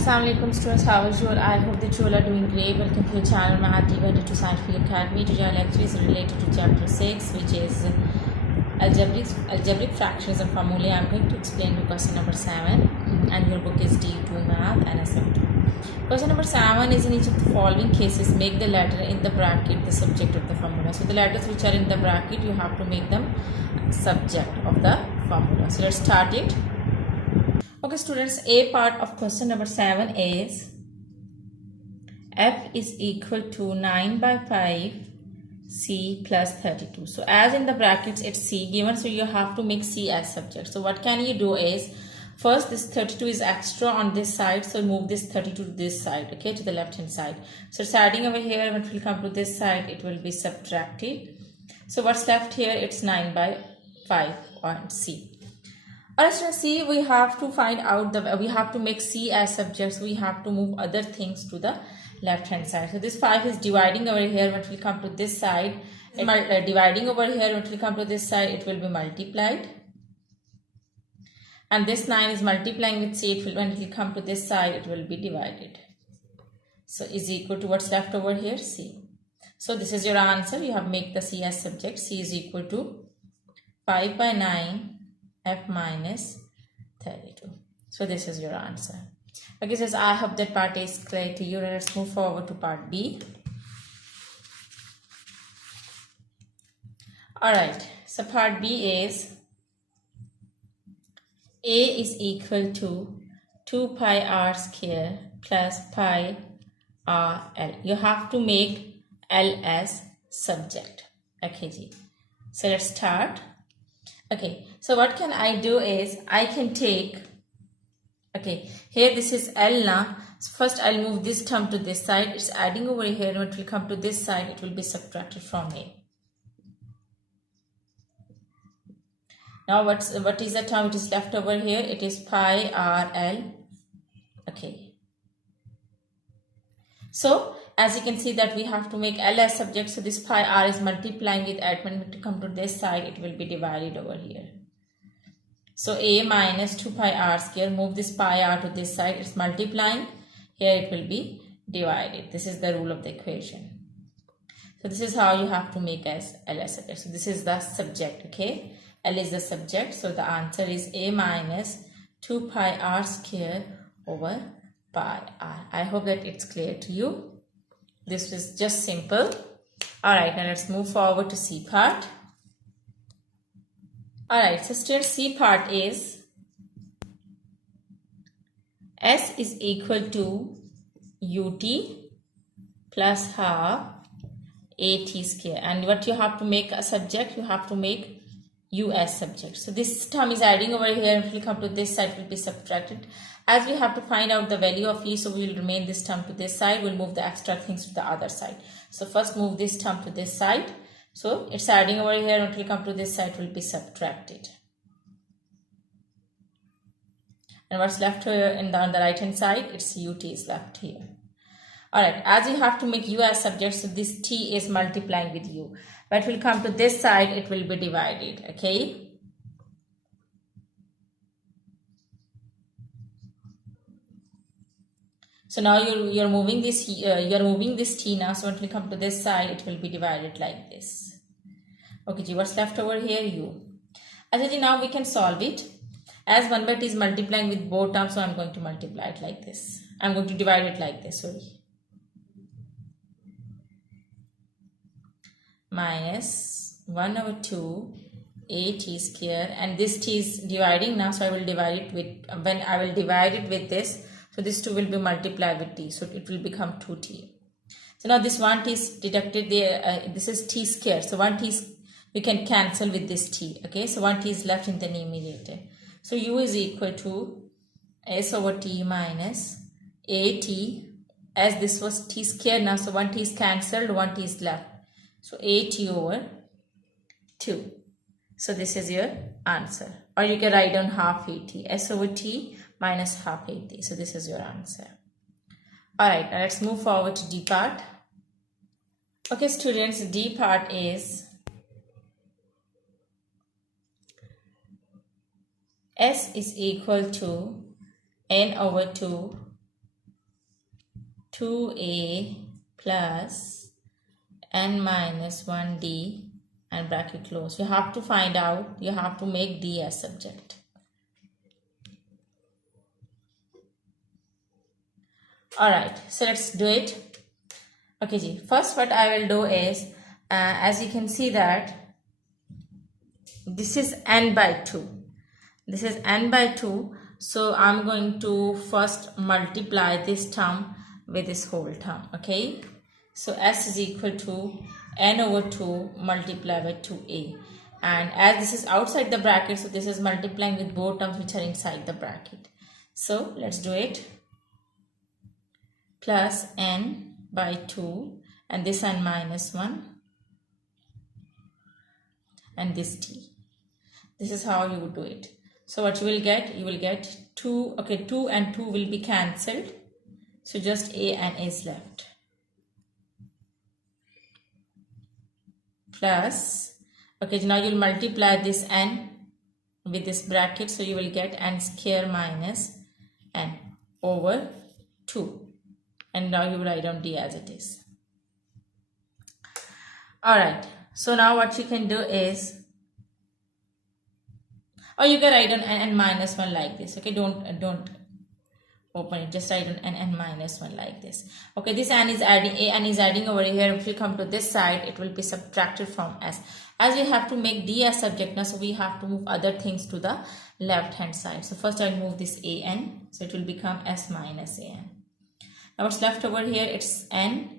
Assalamualaikum students, how is you all? I hope that you all are doing great. Welcome to your channel Math Divided to Scientific Academy. Today our lecture is related to chapter 6, which is algebraic fractions and formulae. I am going to explain to question number 7, and your book is D2 Math and SM2. Question number 7 is: in each of the following cases, make the letter in the bracket the subject of the formula. So the letters which are in the bracket, you have to make them subject of the formula. So let's start it. Okay students, A part of question number 7 is f is equal to 9 by 5 c plus 32. So as in the brackets it's c given, so you have to make c as subject. So what can you do is, first this 32 is extra on this side, so move this 32 to this side, okay, to the left hand side. So it's adding over here. When it will come to this side, it will be subtracted. So what's left here? It's 9 by 5 on c. Alright, see, we have to find out we have to make c as subject, so we have to move other things to the left hand side. So this 5 is dividing over here. When it will come to this side, dividing over here. When it will come to this side, it will be multiplied. And this 9 is multiplying with c. When it will come to this side, it will be divided. So is equal to what's left over here? C. So this is your answer. You have made the c as subject. C is equal to 5 by 9 f minus 32. So this is your answer. Okay, so I hope that part is clear to you. Let's move forward to part B. Alright, so part B is A is equal to 2 pi r square plus pi r l. You have to make L as subject. Okay, ji. So let's start. Okay, so what can I do is, I can take, okay, here this is L now. So first I'll move this term to this side. It's adding over here. When it will come to this side, it will be subtracted from A. Now what is the term which is left over here? It is pi r l. Okay. So as you can see that we have to make L as subject. So this pi r is multiplying with at. When it come to this side, it will be divided over here. So A minus 2 pi r square, move this pi r to this side, it's multiplying. Here it will be divided. This is the rule of the equation. So this is how you have to make as L as subject. So this is the subject, okay. L is the subject. So the answer is A minus 2 pi r square over pi r. I hope that it's clear to you. This is just simple. Alright, now let's move forward to C part. Alright, so still C part is S is equal to ut plus half at square. And what you have to make a subject, you have to make u as subject. So this term is adding over here. If we come to this side, it will be subtracted. As we have to find out the value of e, so we will remain this term to this side. We'll move the extra things to the other side. So first move this term to this side. So it's adding over here. When it will come to this side, it will be subtracted. And what's left here on the right hand side, it's ut is left here. Alright, as you have to make u as subject, so this t is multiplying with u. But it will come to this side, it will be divided. Okay. So now you're moving this t now. So when it will come to this side, it will be divided like this. Okay, what's left over here? U. As now we can solve it. As 1 by t is multiplying with both terms, so I'm going to multiply it like this. I'm going to divide it like this, sorry. Minus 1 over 2 a t square, and this t is dividing now, so I will divide it with, when I will divide it with this, so this 2 will be multiplied with t, so it will become 2t. So now this 1 t is deducted there. This is t square, so 1 t is, we can cancel with this t. Okay, so 1 t is left in the numerator. So u is equal to s over t minus at, as this was t square now, so 1 t is cancelled, 1 t is left. So at over 2. So this is your answer. Or you can write down half at, s over t minus half at. So this is your answer. Alright, now let's move forward to D part. Okay students, D part is S is equal to n over 2 2a plus n minus 1d and bracket close. You have to find out, you have to make d as subject. Alright, so let's do it. Okay ji, first what I will do is, as you can see that this is n by 2. This is n by 2. So I'm going to first multiply this term with this whole term. Okay. So s is equal to n over 2 multiplied by 2a. And as this is outside the bracket, so this is multiplying with both terms which are inside the bracket. So let's do it. Plus n by 2 and this n minus 1 and this t. This is how you would do it. So what you will get 2, okay, 2 and 2 will be cancelled. So just a and a is left. Plus, okay, now you'll multiply this n with this bracket. So you will get n square minus n over 2. And now you will write down d as it is. Alright, so now what you can do is, or you can write down n minus 1 like this. Okay, don't open it, just write down n minus 1 like this. Okay, this n is adding, a n is adding over here. If we come to this side, it will be subtracted from s. As we have to make d as subject now, so we have to move other things to the left hand side. So first I'll move this a n, so it will become s minus a n. Now what's left over here, it's n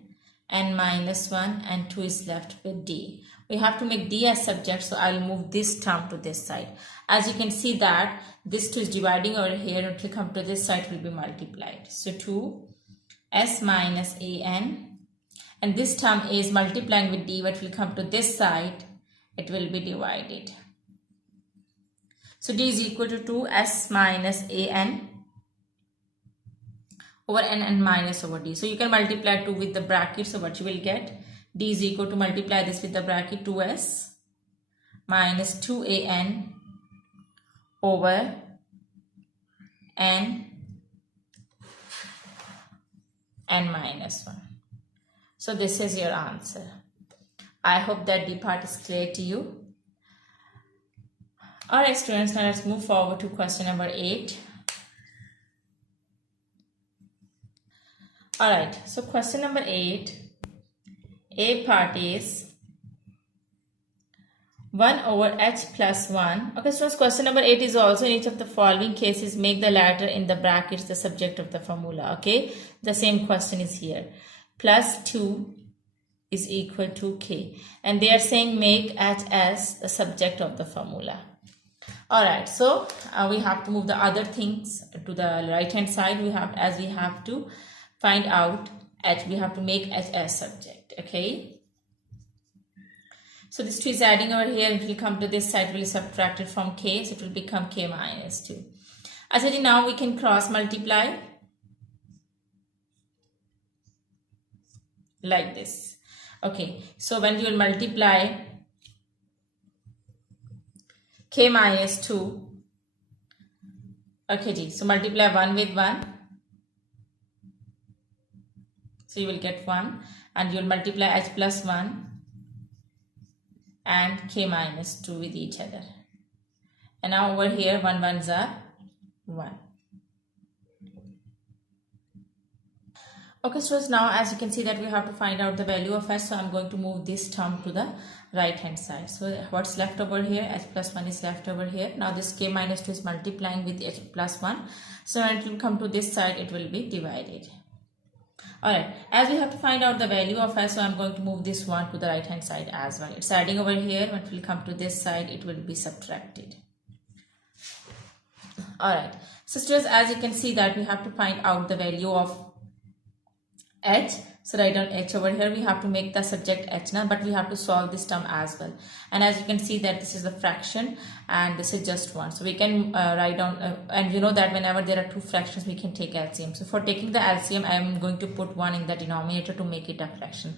minus 1 and 2 is left with d. We have to make d as subject, so I'll move this term to this side. As you can see that this 2 is dividing over here, and if we come to this side, it will be multiplied. So 2 s minus a n, and this term a is multiplying with d, but will come to this side, it will be divided. So d is equal to 2 s minus a n over n minus over d. So you can multiply 2 with the bracket. So what you will get, d is equal to multiply this with the bracket 2s minus 2an over n minus 1. So this is your answer. I hope that d part is clear to you. Alright students, now let's move forward to question number 8. Alright, so question number 8, a part is 1 over h plus 1. Okay, so question number 8 is also in each of the following cases, make the latter in the brackets the subject of the formula. Okay, the same question is here. Plus 2 is equal to k. And they are saying make h as the subject of the formula. Alright, so we have to move the other things to the right hand side. We have to find out h, we have to make h as subject. Okay, so this 2 is adding over here. It will come to this side, will be subtracted from k, so it will become k minus 2. As I said, now we can cross multiply like this. Okay, so when you will multiply k minus 2, okay, so multiply 1 with 1. So you will get 1, and you will multiply h plus 1 and k minus 2 with each other. And now over here 1 1s are 1. Okay, so now as you can see that we have to find out the value of h. So I'm going to move this term to the right hand side. So what's left over here, h plus 1 is left over here. Now this k minus 2 is multiplying with h plus 1. So when it will come to this side, it will be divided. Alright, as we have to find out the value of s, so I'm going to move this 1 to the right hand side as well. It's adding over here. When it will come to this side, it will be subtracted. Alright, sisters, as you can see that we have to find out the value of h. So write down h over here. We have to make the subject h now, but we have to solve this term as well. And as you can see that this is the fraction and this is just 1. So we can write down, and you know that whenever there are two fractions, we can take LCM. So for taking the LCM, I am going to put 1 in the denominator to make it a fraction.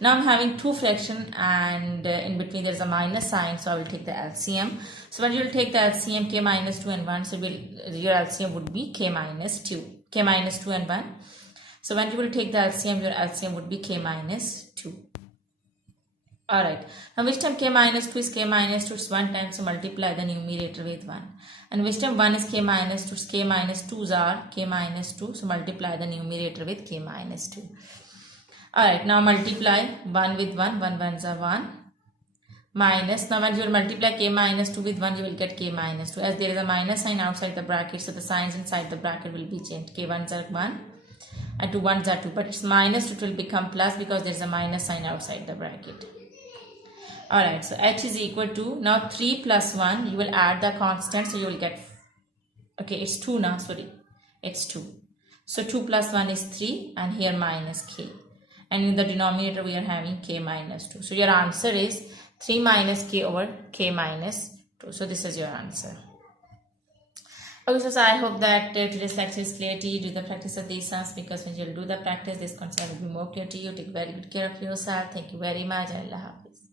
Now I'm having two fraction, and in between there is a minus sign, so I will take the LCM. So when you will take the LCM, k minus 2 and 1, so your LCM would be k minus 2 and 1. So when you will take the LCM, your LCM would be k minus 2. Alright, now which time k minus 2 is k minus 2, it's 1 time, so multiply the numerator with 1. And which time 1 is k minus 2, it's k minus 2's are k minus 2, so multiply the numerator with k minus 2. Alright, now multiply 1 with 1, 1 ones are 1. Minus, now when you will multiply k minus 2 with 1, you will get k minus 2. As there is a minus sign outside the bracket, so the signs inside the bracket will be changed. K ones are 1 and 2 ones are 2. But it's minus 2, it will become plus because there is a minus sign outside the bracket. Alright, so h is equal to, now 3 plus 1, you will add the constant, so you will get, okay, it's 2 now, sorry, it's 2. So 2 plus 1 is 3 and here minus k. And in the denominator we are having k minus 2. So your answer is 3 minus k over k minus 2. So this is your answer. Okay, so I hope that today's lecture is clear to you. Do the practice of these sums, because when you do the practice, this concept will be more clear to you. Take very good care of yourself. Thank you very much. Allah Hafiz.